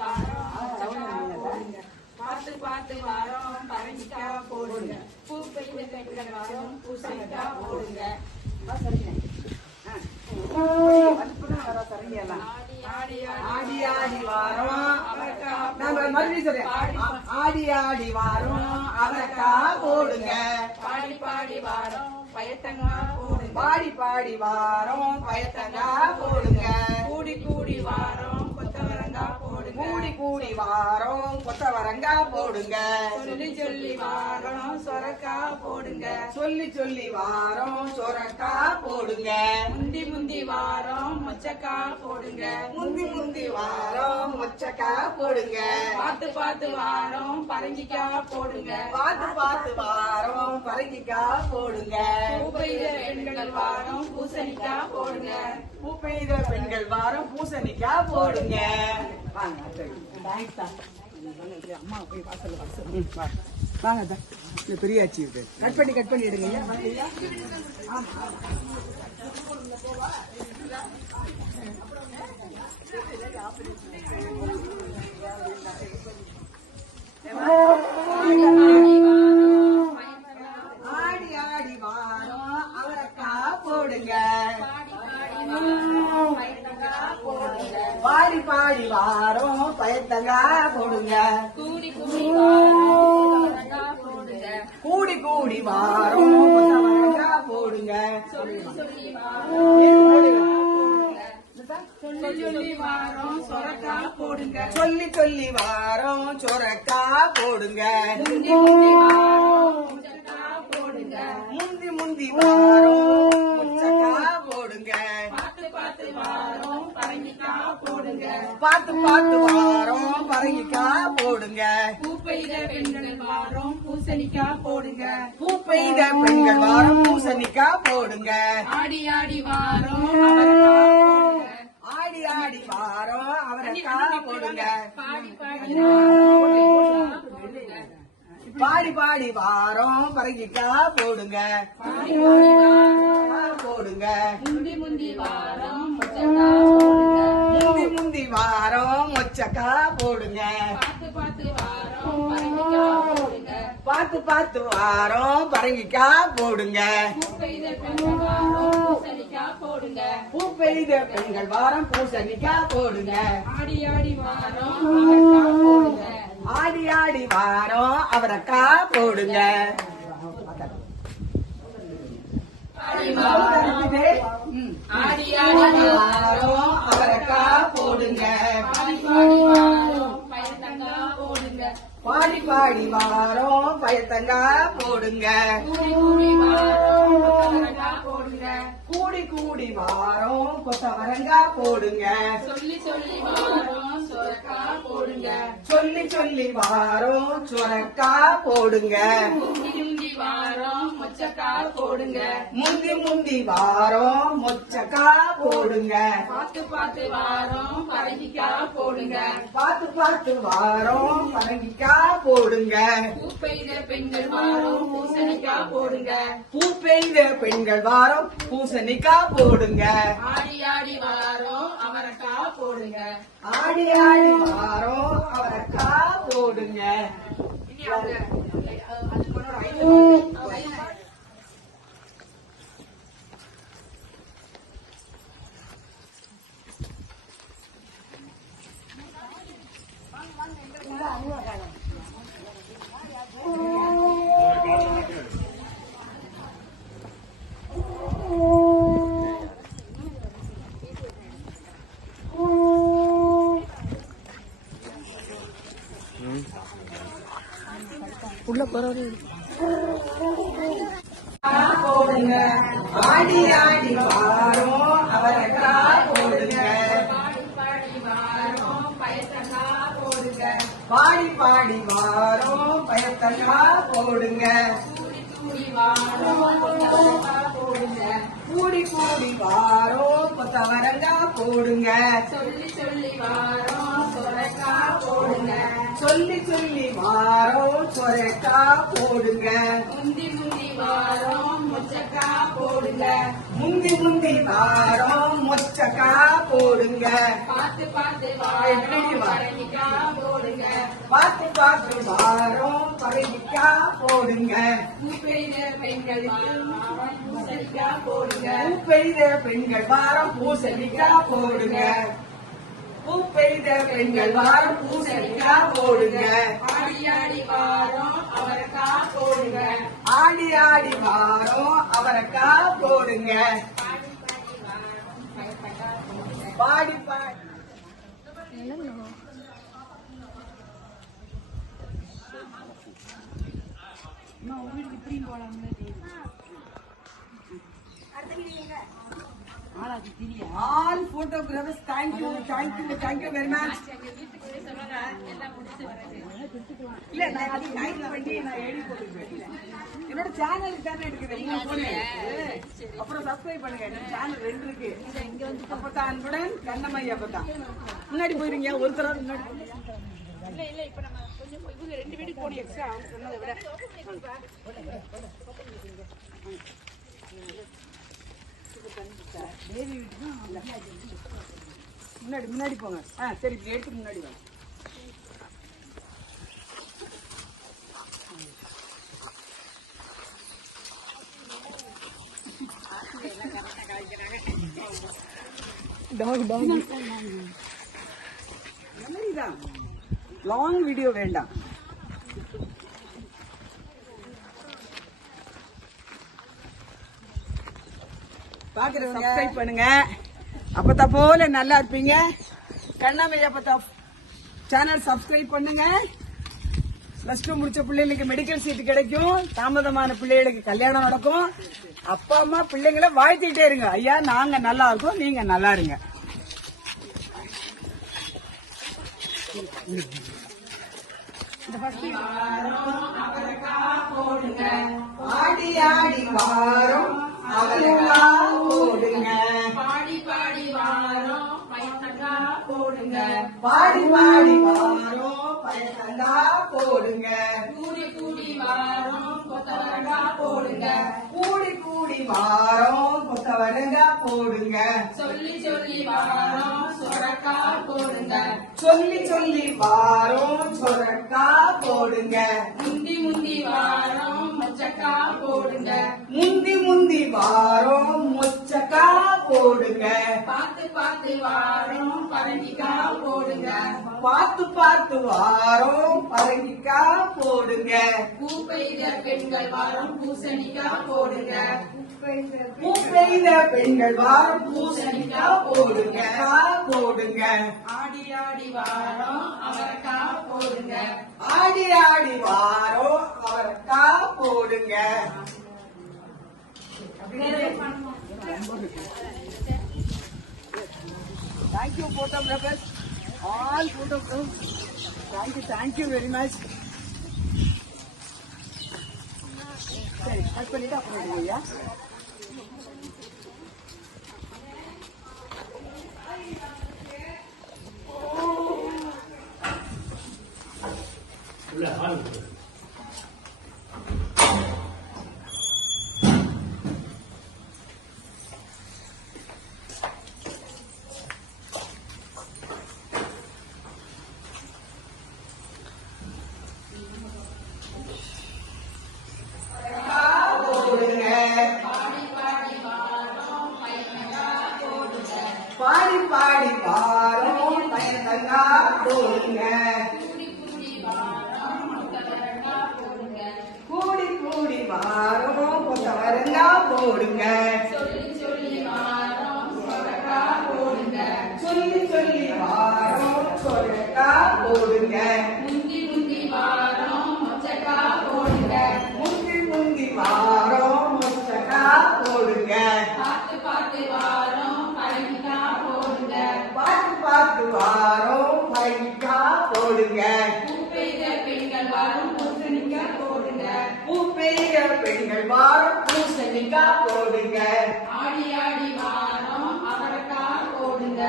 வாரம் பார்த்து பார்த்து வாரம் பரங்கிக்காய் போடுங்க. பூ பெய்த பெண்கள் வாரம் பூசணிக்காய் போடுங்க. ஆடி ஆடி வாரம் ஆடி ஆடி வாரம் அவரைக்காய் போடுங்க. பாடி பாடி வாரம் பயத்தங்காய் போடுங்க. பாடி பாடி வாரம் பயத்தங்காய் போடுங்க. கூடி கூடி வாரம் கொத்தவரங்காய் போடுங்க. கூடி கூடி வாரம் கொத்தவரங்காய் போடுங்க. சொல்லி சொல்லி வாரம் சொரக்காய் போடுங்க. சொல்லி சொல்லி வாரம் சொரக்காய் போடுங்க. முந்தி முந்தி வாரம் மொச்சக்காய் போடுங்க. முந்தி முந்தி வாரம் மொச்சக்காய் போடுங்க. பார்த்து பார்த்து வாரம் பரங்கிக்காய் போடுங்க. பார்த்து பார்த்து வாரம் பரங்கிக்காய் போடுங்க. பூ பெய்த பெண்கள் வாரம் பூசணிக்காய் போடுங்க. பூ பெய்த பெண்கள் வாரம் பூசணிக்காய் போடுங்க. அம்மா போய் வாசல் வாங்க பெரியாச்சி இது கட் பண்ணி எடுங்க. ஆடி ஆடி வாரம் அவரைக்காய் போடுங்க. பாடி பாடி வாரம் பயத்தங்காய் போடுங்க. கூடி கூடி வாரம் போடுங்க. கூடி கூடி வாரம் கொத்தவரங்காய் போடுங்க. சொல்லி சொல்லி வாரம் சொரக்காய் போடுங்க. சொல்லி சொல்லி வாரம் சொரக்காய் போடுங்க. முந்தி முந்தி வாரம் மொச்சக்காய் போடுங்க. முந்தி முந்தி வாரம் மொச்சக்காய் போடுங்க. பார்த்து பார்த்து வாரம் பரங்கிக்காய் போடுங்க. பார்த்து பார்த்து வாரம் பரங்கிக்காய் போடுங்க. பூ பெய்த பெண்கள் வாரம் பூசணிக்காய் போடுங்க. பூ பெய்த பெண்கள் வாரம் பூசணிக்காய் போடுங்க. ஆடி ஆடி வாரம் அவரைக்காய் போடுங்க. ஆடி ஆடி வாரம் அவரைக்காய் போடுங்க. பாடி பாடி வாரம் போடுங்க. பாடி பாடி வாரம் பரங்கிக்காய் போடுங்க. பாடி பாடி வாரம் போடுங்க. முந்தி முந்தி வாரம் மொச்சக்காய் போடுங்க. முந்தி முந்தி வாரம் மொச்சக்காய் போடுங்க. பார்த்து பார்த்து வாரம் பரங்கிக்காய் போடுங்க. பார்த்து பார்த்து வாரம் பரங்கிக்காய் போடுங்க. பூ பெய்த பெண்கள் வாரம் பூசணிக்காய் போடுங்க. பூ பெய்த பெண்கள் வாரம் பூசணிக்காய் போடுங்க. ஆடி ஆடி வாரம் அவரைக்காய் போடுங்க. ஆடி ஆடி வாரம் அவரைக்காய் போடுங்க. ஆடி ஆடி வாரம் அவரைக்காய் போடுங்க. பாடி பாடி வாரம் பயத்தங்காய் போடுங்க. பாடி பாடி வாரம் பயத்தங்காய் போடுங்க. கூடி கூடி வாரம் கொத்தவரங்காய் போடுங்க. கூடி கூடி வாரம் கொத்தவரங்காய் போடுங்க. சொல்லி சொல்லி வாரம் சொரக்காய் போடுங்க. சொல்லி சொல்லி வாரம் சொரக்காய் போடுங்க. முந்தி முந்தி வாரம் மொச்சக்காய் போடுங்க. முந்தி முந்தி வாரம் மொச்சக்காய் போடுங்க. பார்த்து பார்த்து வாரம் பரங்கிக்காய் போடுங்க. பார்த்து பார்த்து வாரம் பரங்கிக்காய் போடுங்க. பூ பெய்த பெண்கள் வாரம் பூசணிக்காய் போடுங்க. பூ பெய்த பெண்கள் வாரம் பூசணிக்காய் போடுங்க. ஆடி ஆடி வாரம் அவரைக்காய் போடுங்க. ஆடி ஆடி வாரம் அவரைக்காய் போடுங்க. உள்ள போறவரு போடுங்க. ஆடி ஆடி வாரம் அவரைக்காய் போடுங்க. பாடி பாடி வாரம் பயத்தங்காய் போடுங்க. பாடி பாடி வாரம் பயத்தங்காய் போடுங்க. கூடி கூடி வாரம் கொத்தவரங்காய் போடுங்க. கூடி கூடி வாரம் கொத்தவரங்காய் போடுங்க. சொல்லி சொல்லி வாரம் சொரக்காய் போடுங்க. சொல்லி சொல்லி வாரம் சொரக்கா போடுங்க. முந்தி முந்தி வாரம் மொச்சக்கா போடுங்க. முந்தி முந்தி வாரம் மொச்சக்கா போடுங்க. பார்த்து பார்த்து வாரம் பரங்கிக்கா போடுங்க. பார்த்து பார்த்து வாரம் பரங்கிக்கா போடுங்க. பூ பெய்த பெண்கள் வாரம் பூசணிக்கா போடுங்க. பூ பெய்த பெண்கள் வாரம் பூசணிக்கா போடுங்க. பூ பெய்த பெண்கள் வாரம் பூசணிக்கா போடுங்க. ஆடி ஆடி வாரம் அவரைக்கா போடுங்க. ஆடி ஆடி வாரம் அவரைக்கா போடுங்க. பாடி பாடி all photographers, thank you very much. இல்ல நான் அது லைக் பண்ணி நான் எடி போட்டுருக்கேன். என்னோட சேனலுக்கு தானே எடுக்குது. நீங்க போடுங்க. அப்புறம் சப்ஸ்கிரைப் பண்ணுங்க. என்னோட சேனல் 2 இருக்கு. அப்பதான் அன்புடன் கண்ணம்மையா அப்பதான். முன்னாடி போயிருங்க. ஒரு தடவை முன்னாடி இல்ல இப்ப நம்ம கொஞ்சம் இவங்க 2 வீட்டுக்கு போடி எக்ஸ்ட்ரா சொன்னதை விட முன்னாடி போங்க. சரி இப்படி எடுத்து முன்னாடி வாங்க. லாங் வீடியோ வேண்டாம். பாக்குறவங்க சப்ஸ்கிரைப் பண்ணுங்க. அப்பதான் போல நல்லா இருப்பீங்க. கண்ணாமையா அப்பதா சேனல் சப்ஸ்கிரைப் பண்ணுங்க. +2 முடிச்ச பிள்ளைகளுக்கு மெடிக்கல் சீட் கிடைக்கும். தாமதமான பிள்ளைகளுக்கு கல்யாணம் நடக்கும். அப்பா அம்மா பிள்ளைங்களை வாழ்த்திட்டே இருங்க. ஐயா நாங்க நல்லா இருக்கோம், நீங்க நல்லா இருங்க. ஆடி ஆடி வாரம் அவரைக்கா போடுங்க. பாடி பாடி வாரம் பைத்தக்கா போடுங்க. பாடி பாடி வாரம் பயத்தண்டா போடுங்க. கூடி கூடி வாரம் கொத்தவரங்கா போடுங்க. கூடி கூடி வாரம் கொத்தவரங்கா போடுங்க. சொல்லி சொல்லி வாரம் சொரக்கா போடுங்க. சொல்லி சொல்லி வாரம் சொரக்கா போடுங்க. முந்தி முந்தி வாரம் மொச்சக்கா போடுங்க. முந்தி முந்தி வாரம் மொச்சக்கா போடுங்க. பார்த்து பார்த்து வாரம் பரங்கிக்கா போடுங்க. பார்த்து பார்த்து வாரம் பரங்கிக்கா போடுங்க. பூ பெய்த பெண்கள் வாரம் பூசணிக்கா போடுங்க. பூ பெய்த பெண்கள் வாரம் பூசணிக்கா போடுங்க. போடுங்க. ஆடி ஆடி வாரம் அவரைக்கா போடுங்க. ஆடி ஆடி வாரம் அவரைக்கா போடுங்க. Thank you photographers, all photographers. Thank you very much. சரி கட் பண்ணிட்டு அப்புறம் ஐயா. பாடி பாடி வாரம் பயத்தங்கா போடுங்க. கூடி கூடி வாரம் கொத்தவரங்கா போடுங்க. சொல்லி சொல்லி வாரம் சொரக்கா போடுங்க. சொல்லி சொல்லி வாரம் சொரக்கா போடுங்க. முந்தி முந்தி வாரம் மொச்சக்கா போடுங்க. முந்தி முந்தி வாரம் மொச்சக்கா போடுங்க. பார்த்து பார்த்து வாரம் பரங்கிக்கா போடுங்க. பார்த்து பார்த்து வாரம் பரங்கிக்கா போடுங்க. பூ பெய்த பெண்கள் வாரம் பூசணிக்கா போடுங்க. பூ பெய்த பெண்கள் வாரம் பூசணிக்கா போடுங்க. ஆடி ஆடி வாரம் அவரைக்கா போடுங்க.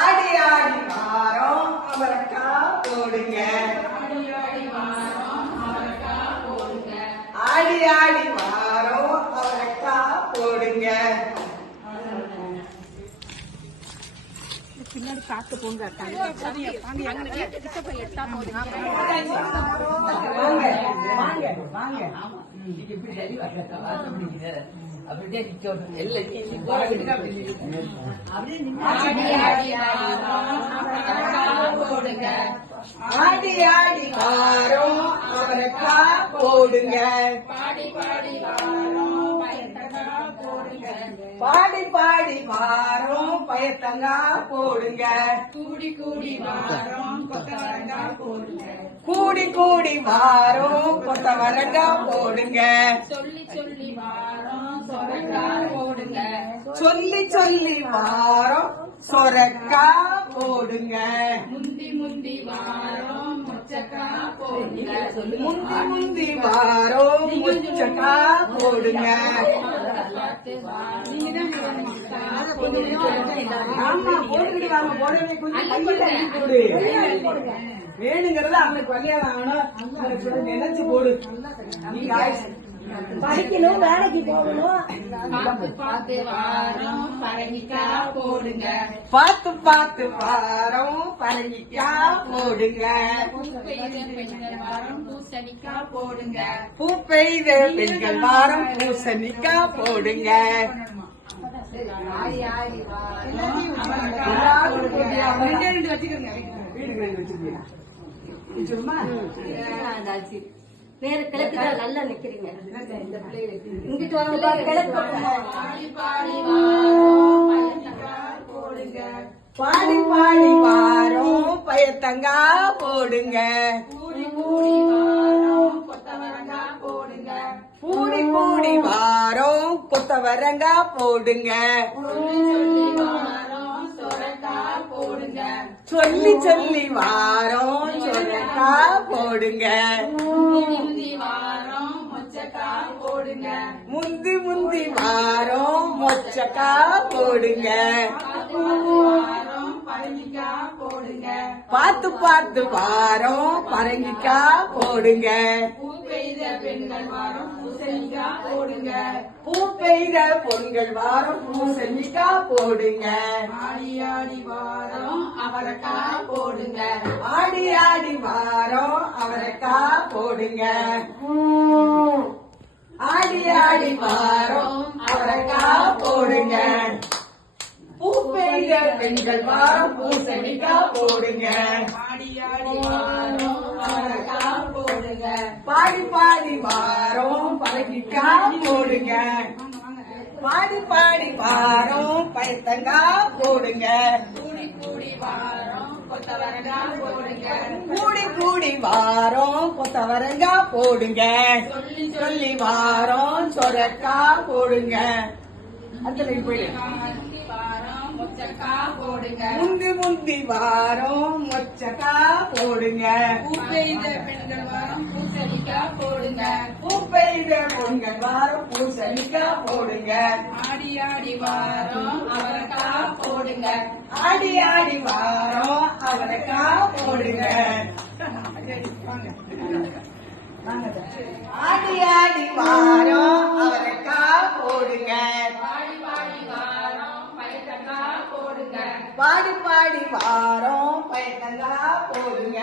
ஆடி ஆடி வாரம் அவரைக்கா போடுங்க. ஆடி காத்து போங்க கிட்ட போய் எடுத்தா போதும். வாங்க வாங்க வாங்க. அப்படியே நிக்கணும் எல்லாம் போடுங்க ஆடி ஆடி வாரோம் அவரைக்கா போடுங்க. பாடி பாடி வாரோம் பயத்தக்கா போடுங்க பாடி பாடி வாரோம் பயத்தங்கா போடுங்க. கூடி கூடி வாரோம் கொத்தவரங்கா போடுங்க கூடி கூடி வாரோம் கொத்தவரங்கா போடுங்க. சொல்லி சொல்லி வாரோம் சொரக்கா போடுங்க சொல்லி சொல்லி வாரோம் சொரக்கா போடுங்க. முந்தி முந்தி வாரோம் மொச்சக்கா போடுங்க முந்தி முந்தி வாரோம் முச்சக்கா போடுங்க. ஆமா போட்டுக்கிட்டு வாங்க. போடவே கொஞ்சம் கையில அள்ளி போடு. வேணுங்கிறத அவனுக்கு கல்யாணம் ஆகணும் அவனுக்கு நினைச்சு போடு. நீங்க படிக்கணும், வேலைக்கு போகணும். பார்த்து பார்த்து வாரோம் பரங்கிக்கா போடுங்க பார்த்து பார்த்து வாரோம் பரங்கிக்கா போடுங்க. பூ பெய்த பெண்கள் வாரம் பூசணிக்கா போடுங்க பூ பெய்த பெண்கள் வாரம் பூசணிக்கா போடுங்க. ஆடி ஆடி வாரோம் எல்லாரும் போட்டியா? ரெண்டு வச்சுக்கிறீங்க. வீடுக்கு ரெண்டு வச்சுக்கிறீங்க. சொல்லுமா? வேற கிழக்கு நல்லா நிக்கிறீங்க. இங்கிட்டு வாங்க கிழக்கு. பாடி பாடி வாரோம் பயத்தக்கா போடுங்க பாடி பாடி வாரோம் பயத்தங்கா போடுங்க. கூடி கூடி வாரோம் கொத்தவரங்கா போடுங்க கூடி கூடி வாரோம் கொத்தவரங்கா போடுங்க. சொல்லி சொல்லி வாரோம் சொரக்கா போடுங்க சொல்லி சொல்லி வாரோம் சொரக்கா போடுங்க. முந்தி வாரோம் மொச்சக்கா போடுங்க முந்தி முந்தி வாரோம் மொச்சக்கா போடுங்க. வாரோம் பரங்கிக்கா போடுங்க பார்த்து பார்த்து வாரோம் பரங்கிக்கா போடுங்க. பூ பெய்த பெண்கள் வாரம் பூசணிக்கா போடுங்க பூ பெய்த பொங்கல் வாரம் பூசணிக்கா போடுங்க. ஆடி ஆடி வாரம் அவரக்கா போடுங்க ஆடி ஆடி வாரோம் அவரைக்கா போடுங்க. ஆடி ஆடி வாரோம் அவரைக்கா போடுங்க. பூ பெய்த பெண்கள் வாரம் பூசணிக்கா போடுங்க. ஆடி ஆடி வாரம் அவரக்கா போடுங்க பாடி பாடி வாரோம் பரங்கிக்கா போடுங்க. பாடி பாடி வாரோம் பயத்தங்கா போடுங்க. கூடி கூடி வாரம் கொத்தவரங்கா போடுங்க கூடி கூடி வாரோம் கொத்தவரங்கா போடுங்க. சொல்லி சொல்லி வாரோம் சொரக்கா போடுங்க. அதுல போயிடு. வாரம் மொச்சக்கா போடுங்க முந்தி முந்தி வாரோம் மொச்சக்கா போடுங்க. பூ பெய்த பெண்கள் வாரம் பூசணிக்கா போடுங்க பூ பெய்த பொங்கல் வாரம் பூசணிக்கா போடுங்க. ஆடி ஆடி வாரம் அவரக்கா போடுங்க ஆடி ஆடி வாரோம் அவரைக்கா போடுங்க. ஆடி ஆடி வாரோம் அவரைக்கா போடுங்க. பாடி பாடி வாரம் பயத்தக்கா போடுங்க பாடி பாடி வாரோம் பயத்தங்கா போடுங்க.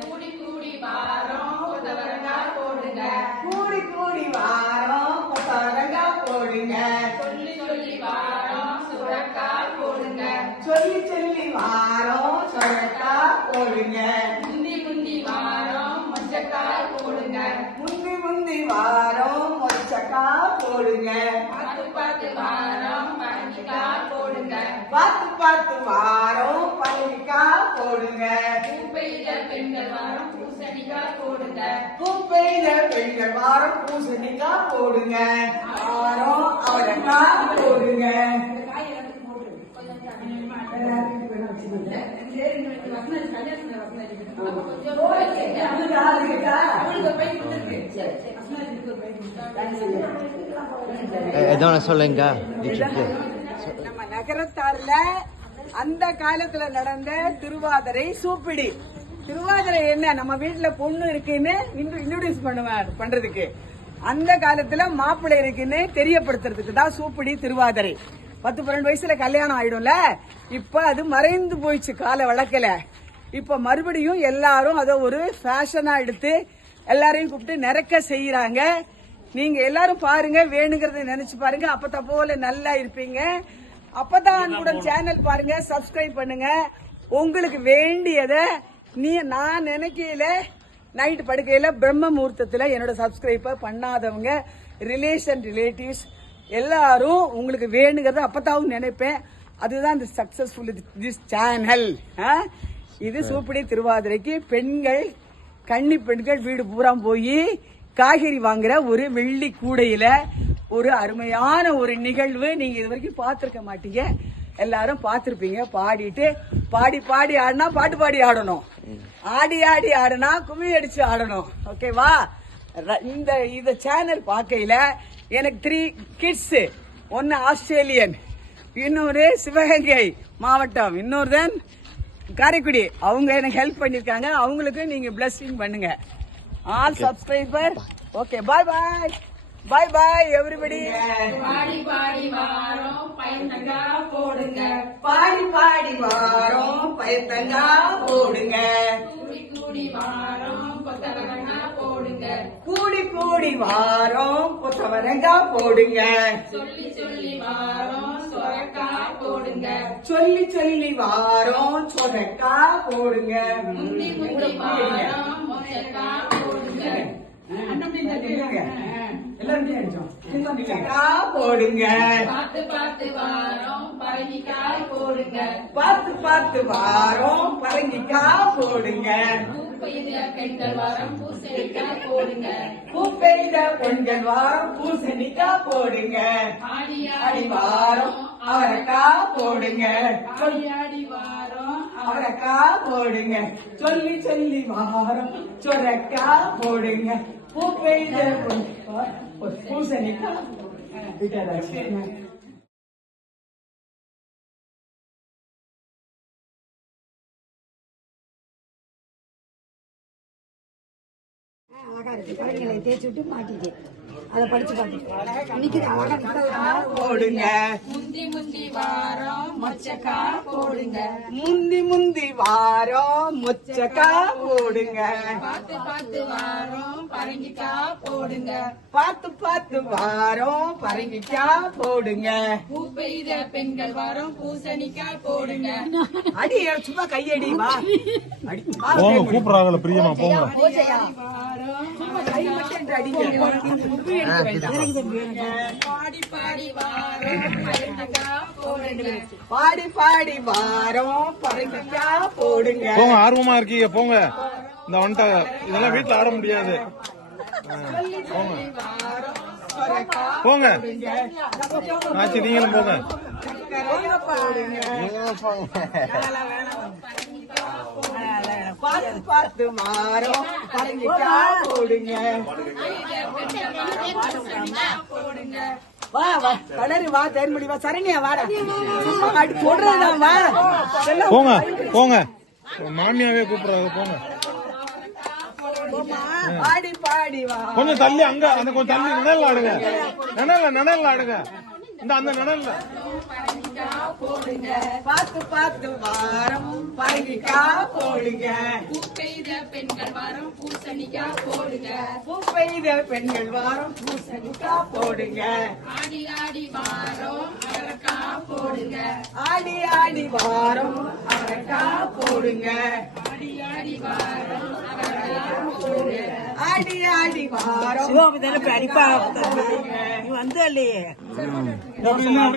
கூடி கூடி வாரம் கொத்தவரங்கா போடுங்க கூடி கூடி வாரோம் கொத்தவரங்கா போடுங்க. சொல்லி சொல்லி வாரம் சுரக்கா போடுங்க சொல்லி சொல்லி வாரோம் சொரக்கா போடுங்க. முந்தி முந்தி வாரம் மொச்சக்கா போடுங்க முந்தி முந்தி வாரோம் மொச்சக்கா போடுங்க. பார்த்து பார்த்து வாரம் பரங்கிக்கா போடுங்க பார்த்து பார்த்து வாரோம் பரங்கிக்கா போடுங்க. பூ பெய்த பெண்கள் வாரம் பூசணிக்கா போடுங்க பூ பெய்த பெண்கள் வாரம் பூசணிக்கா போடுங்க. வாரோம் அவரைக்கா போடுங்க. ஏதோ ஒன்று சொல்லுங்க தீட்சிக்கு. நம்ம நகரத்தார்ல அந்த காலத்துல நடந்த திருவாதிரை சூப்பிடி. திருவாதிரை என்ன, நம்ம வீட்டுல பொண்ணு இருக்குன்னு இன்ட்ரோடியூஸ் பண்றதுக்கு, அந்த காலத்துல மாப்பிள்ளை இருக்குன்னு தெரியப்படுத்துறதுக்கு தான் சூப்பிடி திருவாதிரை. 10-12 வயசுல கல்யாணம் ஆயிடும்ல. இப்ப அது மறைந்து போயிடுச்சு கால வழக்கில. இப்ப மறுபடியும் எல்லாரும் அதை ஒரு ஃபேஷனா எடுத்து எல்லாரையும் கூப்பிட்டு நிறக்க செய்யறாங்க. நீங்க எல்லாரும் பாருங்க, வேணுங்கிறத நினைச்சு பாருங்க. அப்ப போல நல்லா இருப்பீங்க. அப்பதான் அன்புடன் சேனல் பாருங்க, சப்ஸ்கிரைப் பண்ணுங்க. உங்களுக்கு வேண்டியத நான் நினைக்கையில நைட் படுக்கையில பிரம்ம முகூர்த்தத்துல என்னோட சப்ஸ்கிரைபர் பண்ணாதவங்க ரிலேட்டிவ்ஸ் எல்லாரும் உங்களுக்கு வேணுங்கிறத அப்பதான் நினைப்பேன். அதுதான் இந்த சக்சஸ்ஃபுல் திஸ் சேனல். இது சூப்படி திருவாதிரைக்கு பெண்கள், கன்னி பெண்கள் வீடு பூரா போய் காய்கறி வாங்குற ஒரு வெள்ளி கூடையில ஒரு அருமையான ஒரு நிகழ்வு. நீங்க இது வரைக்கும் பார்த்திருக்க மாட்டீங்க, எல்லாரும் பார்த்திருப்பீங்க. பாடிட்டு பாடி ஆடினா பாட்டு பாடி ஆடணும், ஆடி ஆடினா கும்மி அடிச்சு ஆடணும். ஓகேவா? இந்த சேனல் பார்க்கையில எனக்கு 3 கிட்ஸ், ஒன்னு ஆஸ்திரேலியன், இன்னொரு சிவகங்கை மாவட்டம், இன்னொரு காரைக்குடி. அவங்க எனக்கு ஹெல்ப் பண்ணிருக்காங்க. அவங்களுக்கு நீங்க பிளஸிங் பண்ணுங்க. All subscriber. ஓகே, பாய் எவ்ரிபடி. பாடி பாடி வாரோம் பயந்தங்கா போடுங்க, பாடி வாரோம் பயத்தங்கா போடுங்க, கூடி கூடி வாரோம் கொத்தவரங்கா போடுங்க, கூடி வாரோம் கொத்தவரங்கா போடுங்க, சொல்லி சொல்லி வாரோம் சொரக்கா போடுங்க, சொல்லி வாரோம் சொரக்கா போடுங்க, முந்தி முந்தி வாரோம் மொச்சக்கா போடுங்க, போடுங்க, பார்த்து பார்த்து வாரோம் பரங்கிக்காய் போடுங்க, பார்த்து வாரோம் பரங்கிக்காய் போடுங்க, பூப்பெய்த பெண்கள் வாரம் பூசணிக்காய் போடுங்க, பூப்பெய்த பெண்கள் வாரம் பூசணிக்காய் போடுங்க, ஆடி ஆடி வாரம் அவரைக்காய் போடுங்க, ஆடி ஆடி வாரோம் அவரைக்காய் போடுங்க, சொல்லி வாரம் சொரக்காய் போடுங்க, பூப்பெய்த பூசணிக்காய். அழகா இருக்கு. கலைஞரை தேய்ச்சி விட்டு மாட்டிட்டு அதை படிச்சு பார்த்துட்டு இன்னைக்கு போடுங்க, முந்தி முந்தி வாரோம் மொச்சக்கா போடுங்க, முந்தி வாரம் மொச்சக்கா போடுங்க, பார்த்து பார்த்து வாரோம் பரங்கிக்காய் போடுங்க, பார்த்து வாரம் பரங்கிக்கா போடுங்க, பூ பெய்த பெண்கள் வாரம் பூசணிக்காய் போடுங்க, அடி சும்மா கையடி வா அடி போங்க கூப்பிடுறாங்கல்ல பிரியமா போங்க. கை மட்டும் என்று அடிங்க. பாடி பாடி வாரோம் பரங்கிக்காய் போடுங்க, பாடி வாரம் பரங்கிக்கா போடுங்க, போங்க ஆர்வமா இருக்கீங்க போங்க. இந்த வந்துட்ட இதெல்லாம் வீட்டுல ஆட முடியாது. போங்க ஆச்சு நீங்களும் போங்க. பார்த்து வாரம் பரங்கிக்கா போடுங்க, வா கலரி வா தேன்மொழி வா சரணியா வாடா சும்மா அடி போடுறதுதான் வா போங்க மாமியாவே கூப்பிடுறாங்க போங்க. பாடி வா கொஞ்சம் தள்ளி அங்க அந்த கொஞ்சம் தள்ளி நிழல்ல ஆடுங்க. நிழல்ல ஆடுங்க. இந்த அந்த நிழல்ல பார்த்து வாரம் பரங்கிக்கா போடுங்க, பூ பெய்த பெண்கள் வாரம் பூசணிக்காய் போடுங்க, பூப்பெய்த பெண்கள் வாரம் பூசணிக்கா போடுங்க, ஆடி ஆடி வாரோம் அவரைக்காய் போடுங்க, ஆடி வாரம் அவரைக்கா போடுங்க, ஆடி ஆடி வாரோம் அவரைக்காய் போடுங்க, ஆடி வாரம் அடிப்பா வந்து இல்லையே